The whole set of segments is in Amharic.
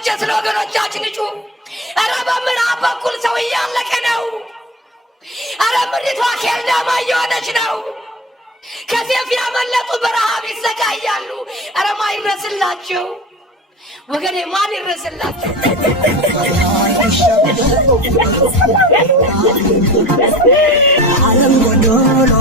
ወገኖቻችን እጩ አረ በምዕራብ በኩል ሰው እያለቀ ነው። አረ ምድሪቷ ኬልዳማ እየሆነች ነው። ከሴፍ ያመለጡ በረሃብ ይሰቃያሉ። አረ ማን ይድረስላቸው ወገኔ፣ ማን ይድረስላቸው? ዓለም ጎዶሎ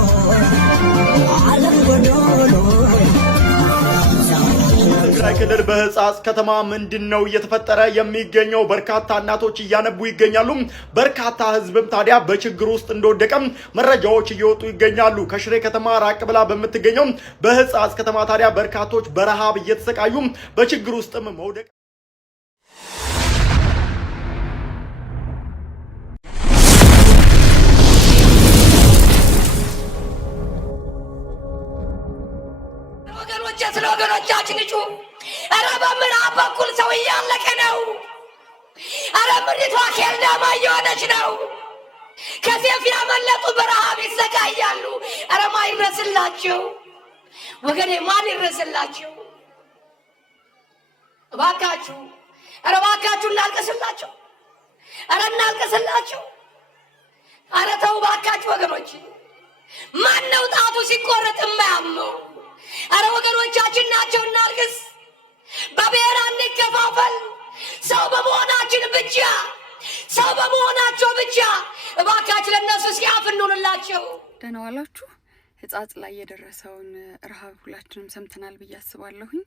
ትግራይ ክልል በህጻጽ ከተማ ምንድነው እየተፈጠረ የሚገኘው? በርካታ እናቶች እያነቡ ይገኛሉ። በርካታ ህዝብም ታዲያ በችግር ውስጥ እንደወደቀም መረጃዎች እየወጡ ይገኛሉ። ከሽሬ ከተማ ራቅ ብላ በምትገኘው በህጻጽ ከተማ ታዲያ በርካቶች በረሃብ እየተሰቃዩ በችግር ውስጥም መውደቅ ወገኖቻችን እጩ አረ በምዕራብ በኩል ሰው እያለቀ ነው። አረ ምድሪቷ ኬልዳማ እየሆነች ነው። ከሴፍ ያመለጡ በረሃብ ይሰቃያሉ። አረ ማን ይድረስላቸው ወገኔ፣ ማን ይድረስላቸው? እባካችሁ፣ አረ እባካችሁ እናልቅስላቸው። አረ እናልቅስላቸው። አረ ተው እባካችሁ ወገኖች። ማን ነው ጣቱ ሲቆረጥ የማያመው? አረ ወገኖቻችን ናቸው። እናልቅስ። በብሔር አንከፋፈል። ሰው በመሆናችን ብቻ ሰው በመሆናቸው ብቻ እባካችሁ ለነሱ ሲያፍ እንሆንላቸው። ደህና ዋላችሁ። ህጻጽ ላይ የደረሰውን ረሃብ ሁላችንም ሰምተናል ብዬ አስባለሁኝ።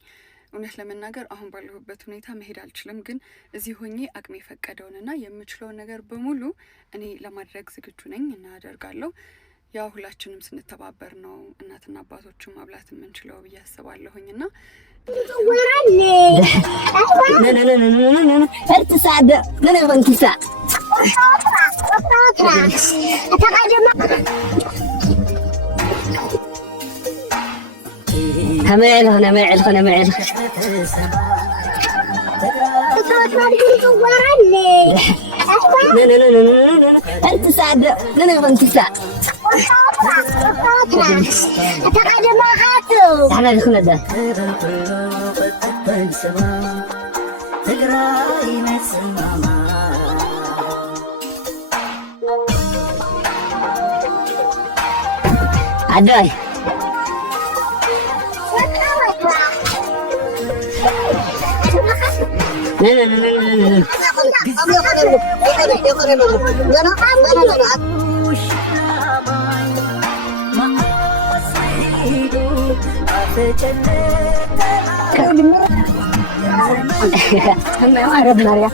እውነት ለመናገር አሁን ባለሁበት ሁኔታ መሄድ አልችልም፣ ግን እዚህ ሆኜ አቅሜ የፈቀደውንና የምችለውን ነገር በሙሉ እኔ ለማድረግ ዝግጁ ነኝ እና አደርጋለሁ። ያው ሁላችንም ስንተባበር ነው እናትና አባቶችን ማብላት የምንችለው ብዬ አስባለሁኝና Adoy. Arab Maria.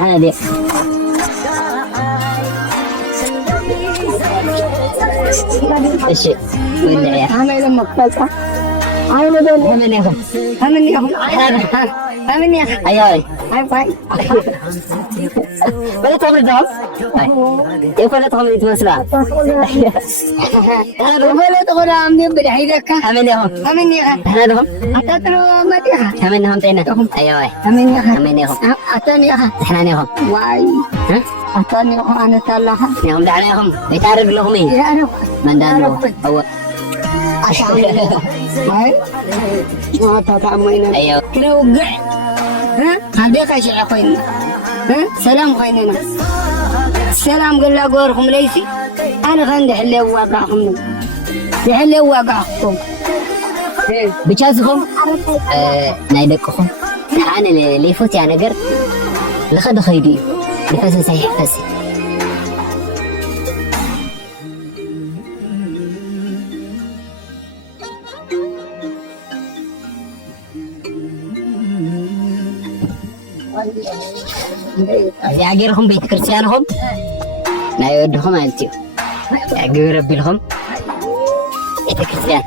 Hadi. Eşi. Böyle ya. Hemen makbalka. Aynı böyle. Hemen yakın. Hemen yakın. Hemen yakın. Ay ay. Ay ay. Böyle tamam tamam. Ay. Böyle tamam itmasla. Böyle tamam diye bir haydak. Hemen yakın. Hemen yakın. Hemen yakın. Atatro mati. Hemen yakın tena. Ay ay. Hemen yakın. Hemen yakın. Atan yakın. Hemen yakın. Vay. Ha? Atan yakın ana tallaha. Yakın da yakın. Bitarib lahum eh. Ya. Mandano. Awa. Asyik. Ay. Nah, tatamuin na. Ayo. Kinauga. Ha? Hadi kasi ako yun. Ha? Salam kayo na. Salam gala gorkum laysi. Ana kan dahil waqa'kum. Dahil waqa'kum. بجازكم نايدكم أنا اللي فوت يعني قر لخد خيدي لفاس صحيح فاسي يعجرهم بيت كريستيانهم لا يودهم أنتيو يعجر ربي لهم بيت كريستيان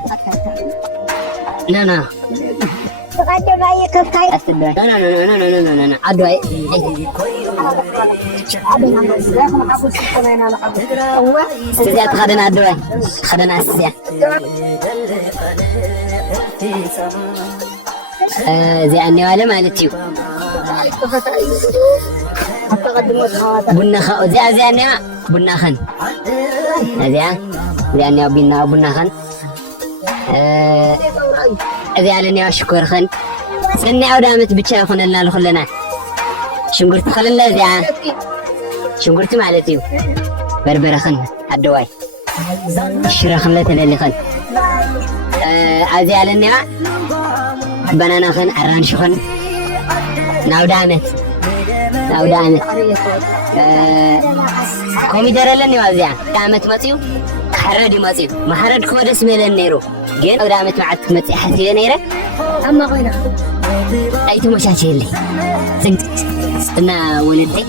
لا لا تقدم أي كفاية لا لا لا لا لا لا لا عدوى استزياد خدنا عدوى خدنا استزياد زي عني ولا مالتيو بنا خا زي عني بنا خن زي عني بنا خن أذي على نيا شكر خن سنة عودامت بتشافون لنا لخلنا شنقرت خلنا زيان شنقرت مالتي بربرة خن الدواي الشرا خلنا تنالي خن عزي على النواع بنانا خن عران شخن ناودامت كوميدر لني وازيان دامت ماتيو حرد ماتيو ما حرد كودس ميلن نيرو جين ودامت معك متي حسي نيره اما غينا ايتو مشاكل لي زنت انا ولدي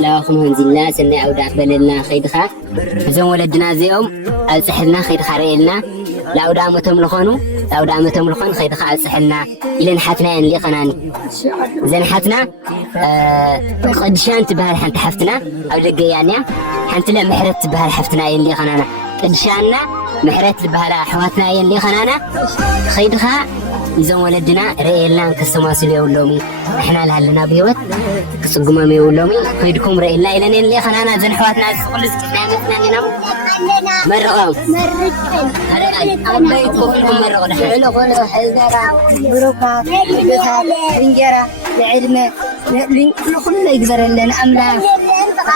لا اخو هنزلنا سنه اودا بللنا خيدخا زون ولدنا زيهم السحلنا خيدخا ريلنا لا ودامتهم لخونو لا ودامتهم لخون خيدخا السحلنا إلين حتنا اللي قناني زين حتنا قدشان تبهال حنت حفتنا أو لقيانيا حنت لا محرت تبهال حفتنا اللي قنانا قدشاننا محرت تبهال حواتنا اللي قنانا خيدخا زون ولدنا رئيلنا كسماسي ليولومي احنا لهلنا بيوت كسقما ميولومي خيدكم رئيلنا إلين اللي قنانا زين حواتنا كل زكتنا لنا مرقوا بروكات انجرا العلم كل يقدر لنا أملاك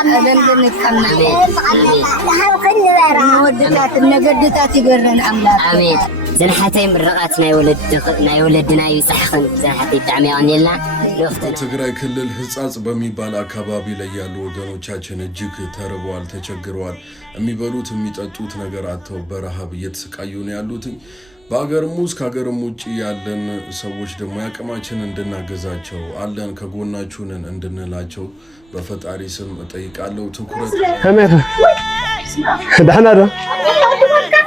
أبن نتكمل ودتات النقدتات يقرن أملاك آمين زين حتى مرقات نايولدنا يسحخن زين حتى يدعمي عنيلنا ትግራይ ክልል ህጻጽ በሚባል አካባቢ ላይ ያሉ ወገኖቻችን እጅግ ተርበዋል ተቸግረዋል የሚበሉት የሚጠጡት ነገር አጥተው በረሃብ እየተሰቃዩ ነው ያሉት በአገርም ውስጥ ከአገርም ውጪ ያለን ሰዎች ደግሞ ያቀማችን እንድናገዛቸው አለን ከጎናችሁ ነን እንድንላቸው በፈጣሪ ስም እጠይቃለሁ ትኩረት ከመታ ደህና ነው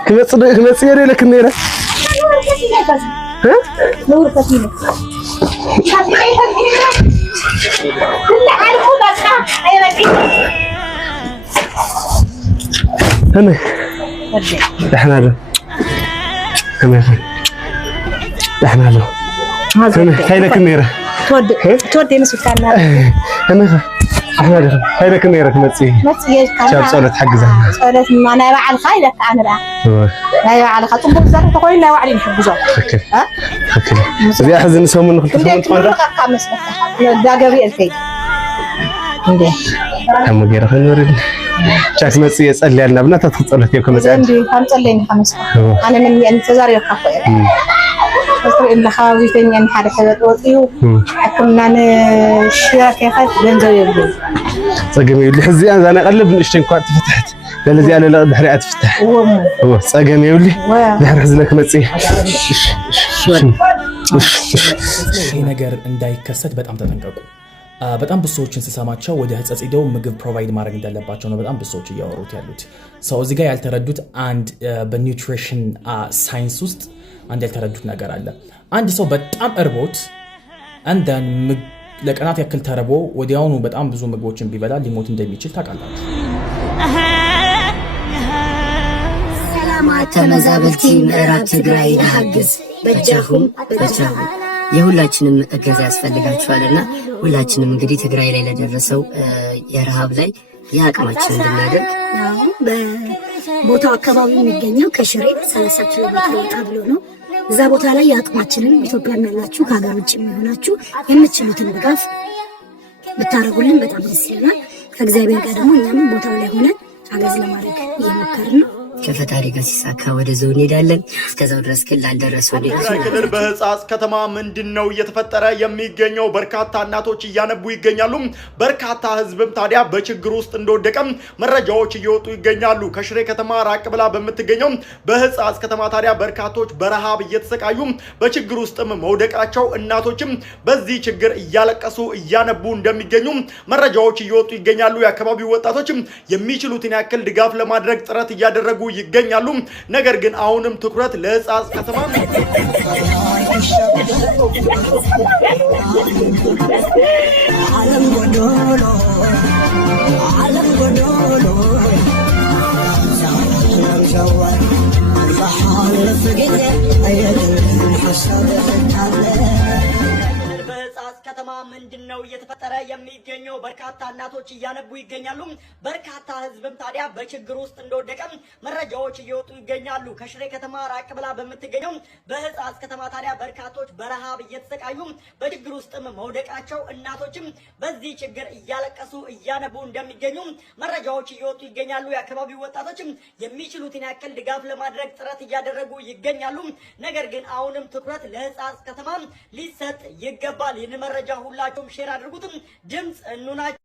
ከመጽ የሌለክ ነራ نور كثير أنا إحنا له كمان إحنا له هاي لك النيرة تودي مسكان أنا إحنا له هاي لك النيرة تمسي شاب صارت حق زمان صارت ما أنا بعد خايلك أنا لا لا على خاطر بزر تقول لا وعلي نحب بزر ها فكر زي أحزن سوم من خلف سوم تفرق خمس دا قبل الكيد هم غير خنورين شاك مسي يسأل لي أنا بنات تتصل كيف كم مسألة عندي خمسة لين خمسة أنا من يعني تزاري الخفة بس إن خاويتني يعني حركة توطيو كنا نشيا كيفات بنزوي يبدو صقمي اللي حزي أنا قلب نشتين كوات فتحت للذي أنا لا بحري أتفتح هو صقمي يقولي بحر حزنك مسي ይሄ ነገር እንዳይከሰት በጣም ተጠንቀቁ በጣም ብዙዎችን ሲሰማቸው ወደ ህጻጽ ሄደው ምግብ ፕሮቫይድ ማድረግ እንዳለባቸው ነው በጣም ብዙዎች እያወሩት ያሉት ሰው እዚህ ጋር ያልተረዱት አንድ በኒውትሪሽን ሳይንስ ውስጥ አንድ ያልተረዱት ነገር አለ አንድ ሰው በጣም እርቦት አንዳን ለቀናት ያክል ተርቦ ወዲያውኑ በጣም ብዙ ምግቦችን ቢበላ ሊሞት እንደሚችል ታውቃላችሁ ሰላማተ መዛብልቲ ምዕራብ ትግራይ ያሐግዝ በጃሁም የሁላችንም እገዛ ያስፈልጋችኋልና ሁላችንም እንግዲህ ትግራይ ላይ ለደረሰው የረሃብ ላይ የአቅማችን እንድናደርግ በቦታው አካባቢ የሚገኘው ከሽሬ 30 ኪሎ ሜትር ወጣ ብሎ ነው እዛ ቦታ ላይ የአቅማችንን ኢትዮጵያ ያላችሁ ከሀገር ውጭ የሚሆናችሁ የምትችሉትን ድጋፍ ብታረጉልን በጣም ደስ ይላል ከእግዚአብሔር ጋር ደግሞ እኛም ቦታው ላይ ሆነን አገዝ ለማድረግ እየሞከርን ነው ከፈጣሪ ጋር ሲሳካ ወደ ዞን ሄዳለን እስከዛው ድረስ ክልል ደረሰው ክልል በህጻጽ ከተማ ምንድነው እየተፈጠረ የሚገኘው በርካታ እናቶች እያነቡ ይገኛሉ በርካታ ህዝብም ታዲያ በችግር ውስጥ እንደወደቀም መረጃዎች እየወጡ ይገኛሉ ከሽሬ ከተማ ራቅ ብላ በመትገኘው በህጻጽ ከተማ ታዲያ በርካቶች በረሃብ እየተሰቃዩ በችግር ውስጥም መውደቃቸው እናቶችም በዚህ ችግር እያለቀሱ እያነቡ እንደሚገኙ መረጃዎች እየወጡ ይገኛሉ የአካባቢው ወጣቶችም የሚችሉትን ያክል ድጋፍ ለማድረግ ጥረት እያደረጉ ይገኛሉ ነገር ግን አሁንም ትኩረት ለህጻጽ ከተማ ዓለም ጎዶሎ ዛሬ በሐል ፍቅር አይደለም ሐሳብ በህጻጽ ከተማ ምንድነው እየተፈጠረ የሚገኘው? በርካታ እናቶች እያነቡ ይገኛሉ። በርካታ ህዝብም ታዲያ በችግር ውስጥ እንደወደቀ መረጃዎች እየወጡ ይገኛሉ። ከሽሬ ከተማ ራቅ ብላ በምትገኘው በህጻጽ ከተማ ታዲያ በርካቶች በረሃብ እየተሰቃዩ በችግር ውስጥም መውደቃቸው፣ እናቶችም በዚህ ችግር እያለቀሱ እያነቡ እንደሚገኙ መረጃዎች እየወጡ ይገኛሉ። የአካባቢው ወጣቶችም የሚችሉትን ያክል ድጋፍ ለማድረግ ጥረት እያደረጉ ይገኛሉ። ነገር ግን አሁንም ትኩረት ለህጻጽ ከተማ ሊሰጥ ይገባል። ይህን መረጃ ሁላችሁም ሼር አድርጉትም፣ ድምጽ እንሁናችሁ።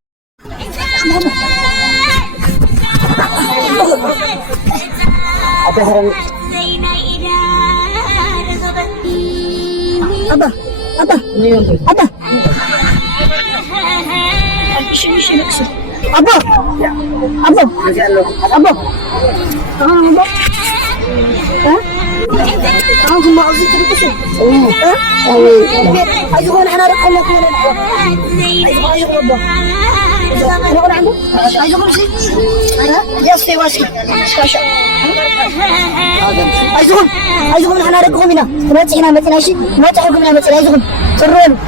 أنتم ما أزيد تلبسوا أيقون إحنا رقم لك أيقون أنا أقول عنده أيقون شيء يصفي واسكي شاشة أيقون إحنا رقم هنا ما تحنا مثلا شيء ما تحكم هنا مثلا أيقون ترون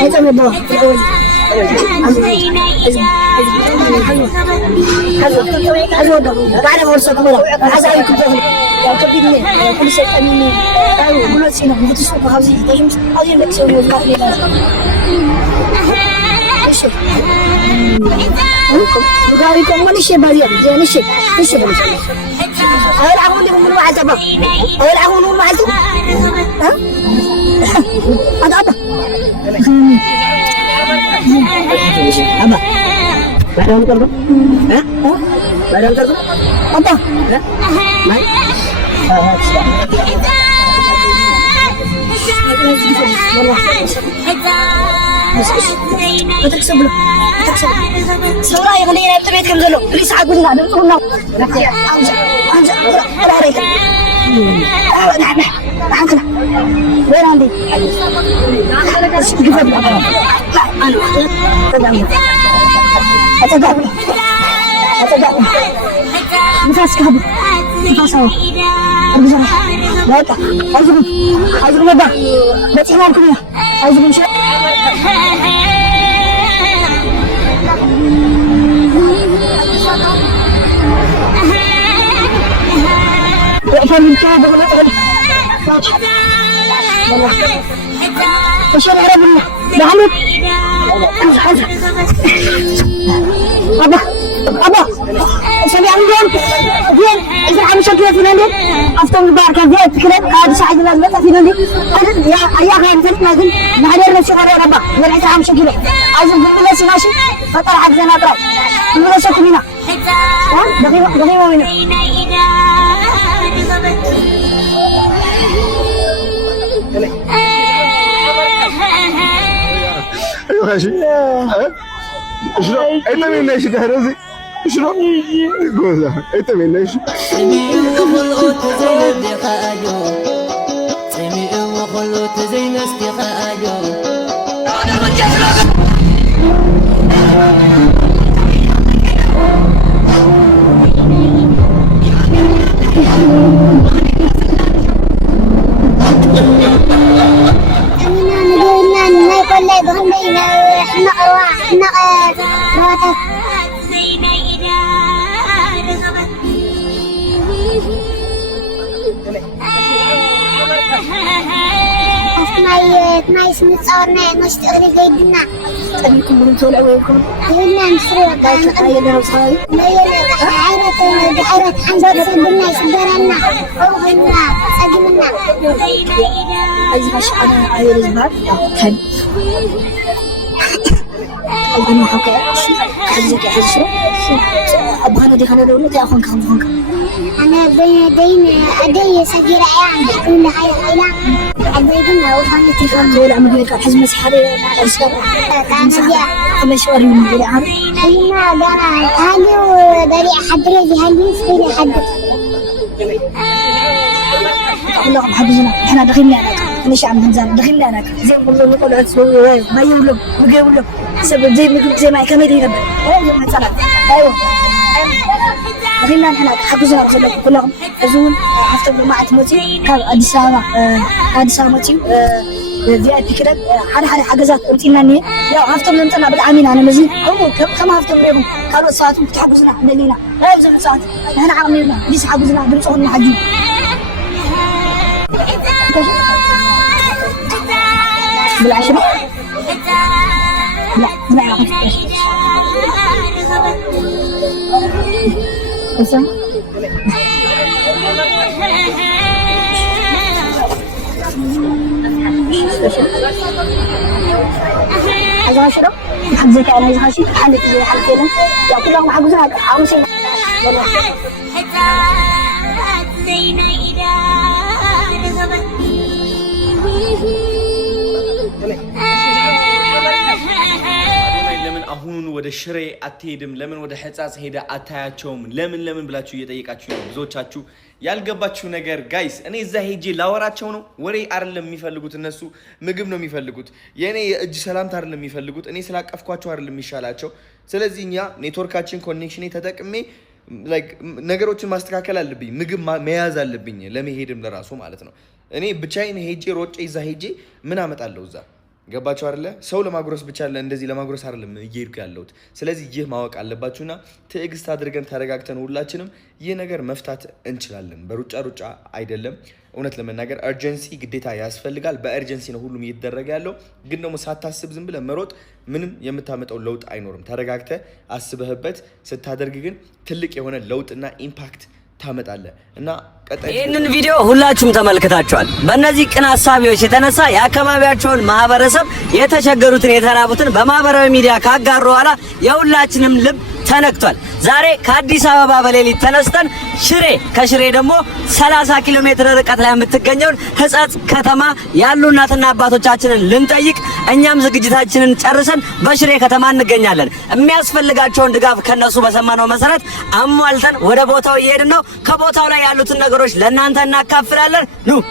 أيقون الدواء بعد ما وصلت مرة عايز أعرف كنت يا كبيرني كل شيء أمني أيوة كل شيء نحن نتصل بهذه تجمع هذه نكسر وزمات لنا إيش نقاريكم ما نشي بعدين زين نشي بس أول عمود من وعزبة أول عمود من وعزبة ها هذا أبا أبا بعدهم ترضى ها بعدهم ترضى أبا لا ما ما تكسب له سورة يغنينا تبيت كم زلوا ليس عقولنا نقولنا أنزل ولا ريت نعم كذا وين عندي أتدعوني نفاس كهبي نفاس هوا أرجع لا يطلع عايزكم مبا لا تحمل كلنا عايزكم شيء فمن كان بغلط ايش انا اعرف بعمل ابا سامي عندهم زين اذا عم شكله فلان افتح الباركه زين كلام قاعد ساعد لازم فلان يا غير مثل ما قلت ما عليه نفسه غير ربا ولا عم شكله عايز نقول له ماشي فطلع حق زين اطلع نقول له شكله هنا دقيقه هنا ماشي شنو انت من ايش تهرزي شنو جوزها انت من ايش ما يسمى صارنا مش تغري جيدنا تبيكم من طول عويكم قلنا نشتري وقالنا أيضا وصاي عيرة حنزل سبنا يسبرنا أوهنا سجمنا أجل شعرنا عير الباب كان أنا حكى حزك حزك أبغى ندي خلنا دولة يا أخوك أنا أدي سجل عيان كل عيان أدينا وخلنا تفهم ولا عم بيقول حزم مسحري أشكر أنا شو أريد من غير عارف أنا قال هذا وداري أحضر لي هذي سكين أحضر الله حبيبنا إحنا دخلنا مش عم ننزل دخلنا هناك زي ما والله نقول عسوي ما يولم بقولم سبب زي ما قلت زي ما كمان يغبر أيوة ما صار أيوة أخينا نحن حجزنا كلهم كلهم أزون حفتم جماعة موتي كان أديسا موتي VIP كده حد حجزات قلتينا إني يا حفتم نمتنا بالعامين أنا مزين كم حفتم ليهم كانوا ساعات متحجزنا دلينا لا يبزن ساعات نحن عاملنا ليس حجزنا بنصون حجي بالعشرة لا اسم عشرة حجزك أنا يزهاشي حلك زي حلكنا يا كلهم حجزنا عروسين አሁን ወደ ሽሬ አትሄድም ለምን ወደ ሕጻጽ ሄደ አታያቸውም ለምን ብላችሁ እየጠየቃችሁ ነው ብዙዎቻችሁ ያልገባችሁ ነገር ጋይስ እኔ እዛ ሄጄ ላወራቸው ነው ወሬ አይደለም የሚፈልጉት እነሱ ምግብ ነው የሚፈልጉት የኔ እጅ ሰላምታ አይደለም የሚፈልጉት እኔ ስላቀፍኳቸው አይደለም የሚሻላቸው ስለዚህ እኛ ኔትወርካችን ኮኔክሽኔ ተጠቅሜ ላይክ ነገሮችን ማስተካከል አለብኝ ምግብ መያዝ አለብኝ ለመሄድም ለራሱ ማለት ነው እኔ ብቻዬን ሄጄ ሮጬ እዛ ሄጄ ምን አመጣለሁ እዛ ገባችሁ አይደለ ሰው ለማግሮስ ብቻ እንደዚህ ለማግሮስ አይደለም እየሄድኩ ያለሁት ስለዚህ ይህ ማወቅ አለባችሁና ትዕግስት አድርገን ተረጋግተን ሁላችንም ይህ ነገር መፍታት እንችላለን በሩጫ አይደለም እውነት ለመናገር አርጀንሲ ግዴታ ያስፈልጋል በአርጀንሲ ነው ሁሉም እየተደረገ ያለው ግን ደግሞ ሳታስብ ዝም ብለ መሮጥ ምንም የምታመጣው ለውጥ አይኖርም ተረጋግተ አስበህበት ስታደርግ ግን ትልቅ የሆነ ለውጥና ኢምፓክት ታመጣለ እና ይሄንን ቪዲዮ ሁላችሁም ተመልክታችኋል በእነዚህ ቅን ሐሳቢዎች የተነሳ የአካባቢያቸውን ማህበረሰብ የተቸገሩትን የተራቡትን በማህበራዊ ሚዲያ ካጋሩ በኋላ የሁላችንም ልብ ተነክቷል ዛሬ ከአዲስ አበባ በሌሊት ተነስተን ሽሬ ከሽሬ ደግሞ 30 ኪሎ ሜትር ርቀት ላይ የምትገኘውን ሕጻጽ ከተማ ያሉ እናትና አባቶቻችንን ልንጠይቅ እኛም ዝግጅታችንን ጨርሰን በሽሬ ከተማ እንገኛለን የሚያስፈልጋቸውን ድጋፍ ከነሱ በሰማነው መሰረት አሟልተን ወደ ቦታው እየሄድን ነው ከቦታው ላይ ያሉትን ነገሮች ለእናንተ እናካፍላለን ኑ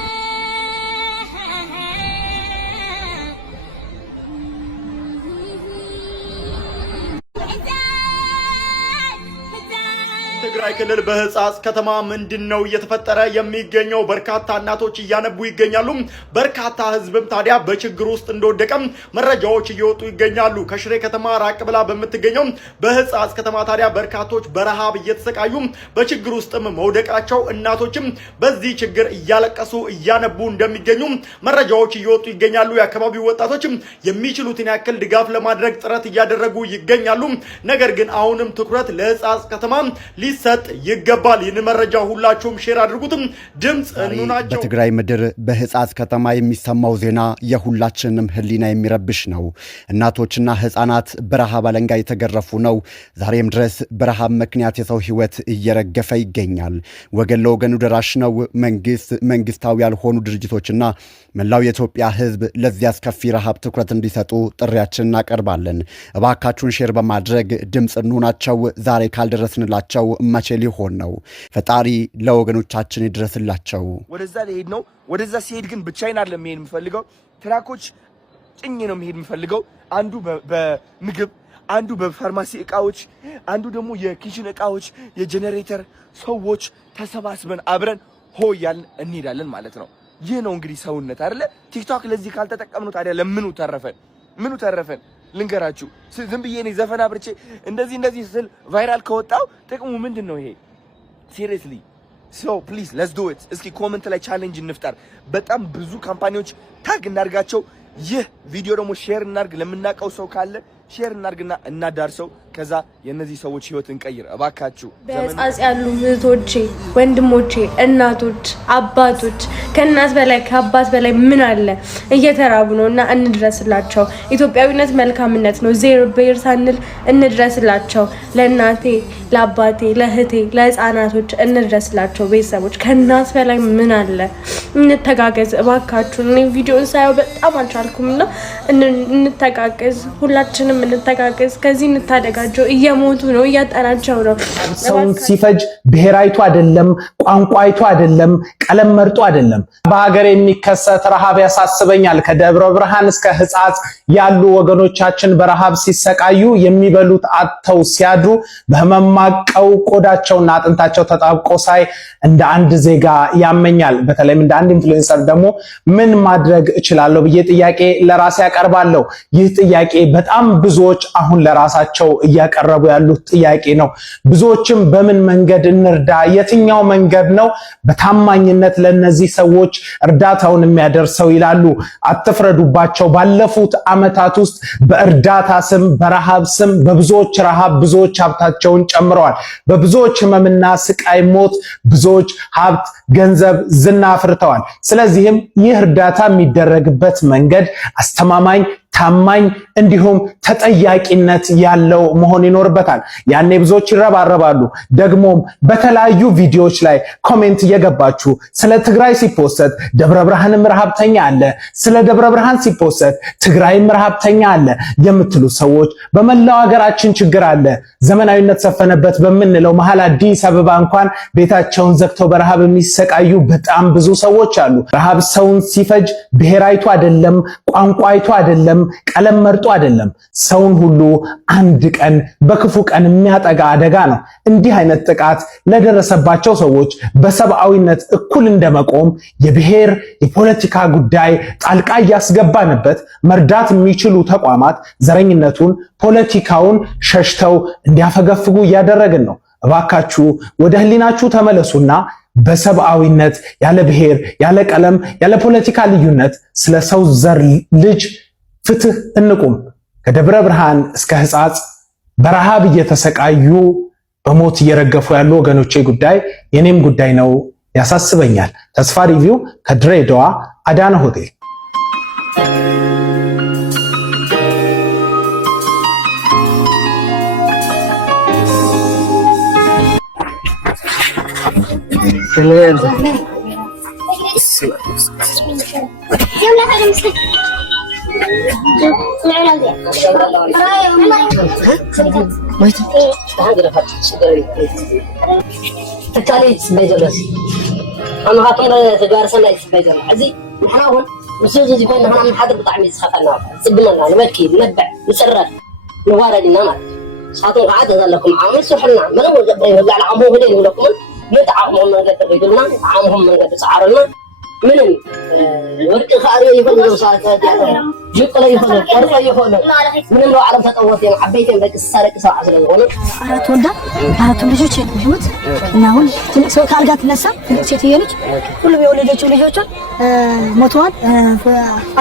ትግራይ ክልል በሕጻጽ ከተማ ምንድነው እየተፈጠረ የሚገኘው በርካታ እናቶች እያነቡ ይገኛሉ በርካታ ህዝብም ታዲያ በችግር ውስጥ እንደወደቀ መረጃዎች እየወጡ ይገኛሉ ከሽሬ ከተማ ራቅ ብላ በመትገኘው በሕጻጽ ከተማ ታዲያ በርካቶች በረሃብ እየተሰቃዩ በችግር ውስጥም መውደቃቸው እናቶችም በዚህ ችግር እያለቀሱ እያነቡ እንደሚገኙ መረጃዎች እየወጡ ይገኛሉ የአካባቢው ወጣቶችም የሚችሉትን ያክል ድጋፍ ለማድረግ ጥረት እያደረጉ ይገኛሉ ነገር ግን አሁንም ትኩረት ለሕጻጽ ከተማ ሊሰጥ ይገባል ይህን መረጃ ሁላችሁም ሼር አድርጉት ድምጽ እንኑናቸው በትግራይ ምድር በሕጻጽ ከተማ የሚሰማው ዜና የሁላችንም ህሊና የሚረብሽ ነው እናቶችና ህፃናት በረሃብ አለንጋ የተገረፉ ነው ዛሬም ድረስ በረሃብ ምክንያት የሰው ህይወት እየረገፈ ይገኛል ወገን ለወገኑ ደራሽ ነው መንግስታዊ ያልሆኑ ድርጅቶችና መላው የኢትዮጵያ ህዝብ ለዚህ አስከፊ ረሃብ ትኩረት እንዲሰጡ ጥሪያችንን እናቀርባለን እባካችሁን ሼር በማድረግ ድምጽ እንኑናቸው ዛሬ ካልደረስንላቸው መቼ ሊሆን ነው ፈጣሪ ለወገኖቻችን ይድረስላቸው ወደዛ ሊሄድ ነው ወደዛ ሲሄድ ግን ብቻዬን አይደለም መሄድ የምፈልገው ትራኮች ጭኝ ነው መሄድ የምፈልገው አንዱ በምግብ አንዱ በፋርማሲ እቃዎች አንዱ ደግሞ የኪችን እቃዎች የጄነሬተር ሰዎች ተሰባስበን አብረን ሆያል እንሄዳለን ማለት ነው ይህ ነው እንግዲህ ሰውነት አይደለ ቲክቶክ ለዚህ ካልተጠቀምነው ታዲያ ለምኑ ተረፈን ልንገራችሁ ዝም ብዬ እኔ ዘፈን አብርቼ እንደዚህ ስል ቫይራል ከወጣው ጥቅሙ ምንድነው ይሄ ሲሪየስሊ ሶ ፕሊዝ ሌትስ ዱ ኢት እስኪ ኮሜንት ላይ ቻሌንጅ እንፍጠር በጣም ብዙ ካምፓኒዎች ታግ እናርጋቸው ይህ ቪዲዮ ደግሞ ሼር እናርግ ለምናቀው ሰው ካለ ሼር እናርግና እናዳርሰው ከዛ የነዚህ ሰዎች ህይወት እንቀይር እባካችሁ በሕጻጽ ያሉ እህቶቼ ወንድሞቼ እናቶች አባቶች ከእናት በላይ ከአባት በላይ ምን አለ እየተራቡ ነውና እንድረስላቸው ኢትዮጵያዊነት መልካምነት ነው ዜሮ ብሔር ሳንል እንድረስላቸው ለእናቴ ለአባቴ ለእህቴ ለሕፃናቶች እንድረስላቸው ቤተሰቦች ከእናት በላይ ምን አለ እንተጋገዝ እባካችሁን። እኔ ቪዲዮን ሳየው በጣም አልቻልኩምና እንተጋገዝ፣ ሁላችንም እንተጋገዝ። ከዚህ እንታደጋቸው። እየሞቱ ነው፣ እያጣናቸው ነው። ሰውን ሲፈጅ ብሔራይቱ አይደለም፣ ቋንቋይቱ አይደለም፣ ቀለም መርጦ አይደለም። በሀገር የሚከሰት ረሃብ ያሳስበኛል። ከደብረ ብርሃን እስከ ሕጻጽ ያሉ ወገኖቻችን በረሃብ ሲሰቃዩ የሚበሉት አጥተው ሲያድሩ በህመማቀው ቆዳቸውና አጥንታቸው ተጣብቆ ሳይ እንደ አንድ ዜጋ ያመኛል። በተለይም እንደ አንድ ኢንፍሉዌንሰር ደግሞ ምን ማድረግ እችላለሁ ብዬ ጥያቄ ለራሴ ያቀርባለሁ። ይህ ጥያቄ በጣም ብዙዎች አሁን ለራሳቸው እያቀረቡ ያሉት ጥያቄ ነው። ብዙዎችም በምን መንገድ እንርዳ፣ የትኛው መንገድ ነው በታማኝነት ለነዚህ ሰዎች እርዳታውን የሚያደርሰው ይላሉ። አትፍረዱባቸው። ባለፉት ዓመታት ውስጥ በእርዳታ ስም በረሃብ ስም በብዙዎች ረሃብ ብዙዎች ሀብታቸውን ጨምረዋል። በብዙዎች ህመምና ስቃይ ሞት ብዙዎች ሀብት፣ ገንዘብ፣ ዝና አፍርተዋል። ስለዚህም ይህ እርዳታ የሚደረግበት መንገድ አስተማማኝ፣ ታማኝ እንዲሁም ተጠያቂነት ያለው መሆን ይኖርበታል። ያኔ ብዙዎች ይረባረባሉ። ደግሞም በተለያዩ ቪዲዮዎች ላይ ኮሜንት እየገባችሁ ስለ ትግራይ ሲፖሰት ደብረ ብርሃንም ረሃብተኛ አለ፣ ስለ ደብረ ብርሃን ሲፖሰት ትግራይም ረሃብተኛ አለ የምትሉ ሰዎች በመላው ሀገራችን ችግር አለ። ዘመናዊነት ሰፈነበት በምንለው መሀል አዲስ አበባ እንኳን ቤታቸውን ዘግተው በረሃብ የሚሰቃዩ በጣም ብዙ ሰዎች አሉ። ረሃብ ሰውን ሲፈጅ ብሔራይቱ አይደለም፣ ቋንቋይቱ አይደለም፣ ቀለም መርጦ አይደለም። ሰውን ሁሉ አንድ ቀን በክፉ ቀን የሚያጠጋ አደጋ ነው። እንዲህ አይነት ጥቃት ለደረሰባቸው ሰዎች በሰብአዊነት እኩል እንደመቆም የብሔር የፖለቲካ ጉዳይ ጣልቃ እያስገባንበት መርዳት የሚችሉ ተቋማት ዘረኝነቱን፣ ፖለቲካውን ሸሽተው እንዲያፈገፍጉ እያደረግን ነው። እባካችሁ ወደ ህሊናችሁ ተመለሱና በሰብአዊነት ያለ ብሔር፣ ያለ ቀለም፣ ያለ ፖለቲካ ልዩነት ስለ ሰው ዘር ልጅ ፍትህ እንቁም። ከደብረ ብርሃን እስከ ሕጻጽ በረሃብ እየተሰቃዩ በሞት እየረገፉ ያሉ ወገኖቼ ጉዳይ የኔም ጉዳይ ነው፣ ያሳስበኛል። ተስፋ ሪቪው ከድሬዳዋ አዳነ ሆቴል። تكاليف بيجلس أنا غاطر تجار سنة بيجلس عزي نحاول نسوي زي كنا هنا من حدا بطعم يسخفنا سبنا نبكي نبع نسرر نوارد النمر ساعتين قاعد هذا لكم عامل سحرنا ما نقول ولا على عمو هدين ولكم نتعامل من قد تقيدنا عامهم من قد سعرنا من ورك خاري يكون صارت جيق لا يكون طرف يكون من لو على تطوتي حبيتين بك السارق ساعه زلونه አራት ወልዳ አራት ልጆች ይሁት እና አሁን ሰው ካልጋ ተነሳ ሴትዮ ልጅ ሁሉ የወለደችው ልጆቿ ሞተዋል።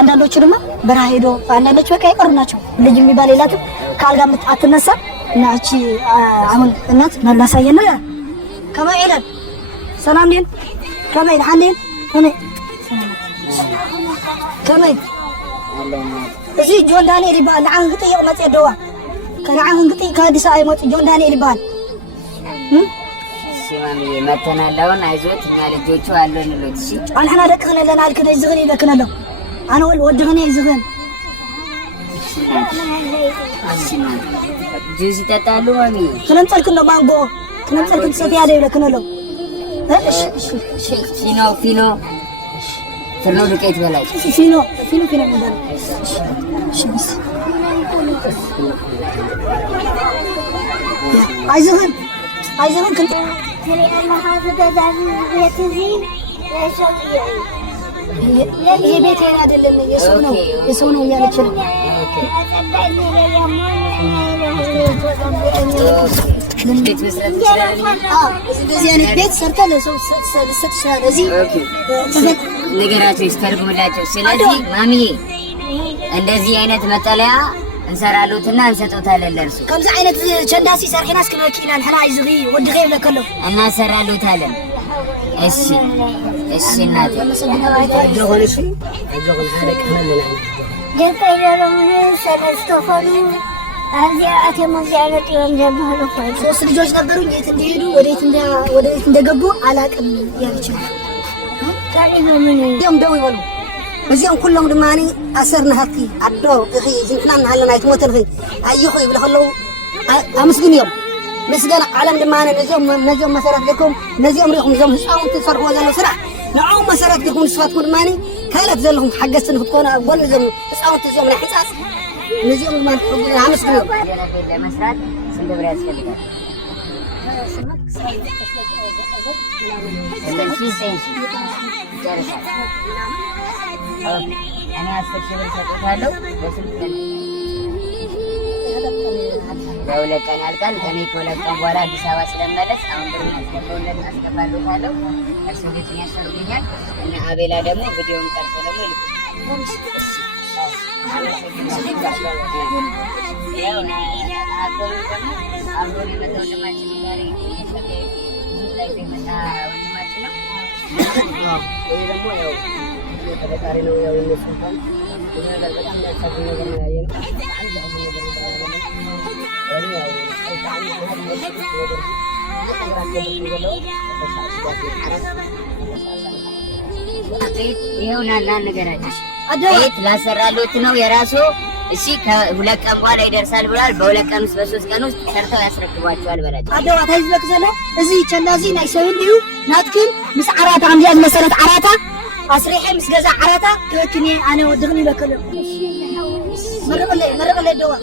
አንዳንዶቹ ደግሞ በረሃ ሄዶ አንዳንዶቹ በቃ ይቀሩ ናቸው። ልጅ የሚባል የላትም ካልጋ አትነሳ እና እቺ አሁን እናት መላሳየና ከማይለ ሰላም ነን ከማይለ አንዴን كمان زي جون دانيال يبان عن قطي يوم تدوا كان عن قطي كادس أي موت جون دانيال يبان سيمامي متنا لون عايزوت نال جوتشو علون لوتشي أنا دكنا لنا الكذا يزغني دكنا له أنا ودغني يزغن جوزي تتعلم مامي كلام تلكنا مانجو كلام تلكنا سفيا عليه لكنا له فينو فينو دكيت بلاي فينو مدار شمس عايزهن كنت ترى أنا هذا يتزين هي بيتي هذا اللي يسونه يعني كذا يعني بيت سرته لسه ستشهر زي ነገራቸው ይስተርጉምላቸው። ስለዚህ ማሚዬ እንደዚህ አይነት መጠለያ እንሰራሉትና እንሰጣታለን ለርሱ ከምዚ አይነት ቸንዳሲ ሰርሒናስ ከመኪና ንሕና አይዝጊ ወዲ ገይ ለከለው እናሰራሉታለን። እሺ እናቴ ጆሆንሽ ጆሆን አለቀ ለና ጀፈይረሙ ሰለስተፈሉ አዚያ አተማዚያለት የምጀምሩ ሶስት ልጆች ነበሩ። የት እንደሄዱ ወዴት እንደገቡ አላቅም ያልቻል يوم دوي ولو بزيهم كلهم دماني أسرنا هكي عدو إخي زنفنان هلنا يتموت الخي أيخي بلا خلو أمسكين يوم مسجنا عالم دماني نزيهم مسارات لكم نزيهم ريحهم زم هساون تصرفوا زلوا سرع نعوم مسارات لكم صفاتكم دماني كانت زلهم حقسن تكون أول زم هساون تزيهم نحساس نزيهم ما أمسكين يوم مسارات سندبرات كلها أنا أسكت شغل سكوتالو ለሁለት ቀን ያልቃል። እኔ ከሁለት ቀን በኋላ አዲስ አበባ ስለመለስ አሁን ብር ያስገባውለት አስገባለታለሁ። እሱ ቤት ያሰሩኛል እና አቤላ ደግሞ ቪዲዮውን ቀርጾ ደግሞ ይኸውና ነገራችን ቤት ላሰራሉት ነው የራሱ። እሺ ከሁለት ቀን በኋላ ይደርሳል ብሏል። በሁለት ቀን ውስጥ በሶስት ቀን ውስጥ ሰርተው ያስረክቧቸዋል በላቸው። አደዋ ታይዝበክ ዘለ እዚ ቸላዚ ናይ ሰብልዩ ናትክን ምስ ዓራታ አምዚያ መሰረት ዓራታ አስሪሐ ምስ ገዛ ዓራታ ከክኒ አነ ወድግኒ በከለ مرة بالله دوا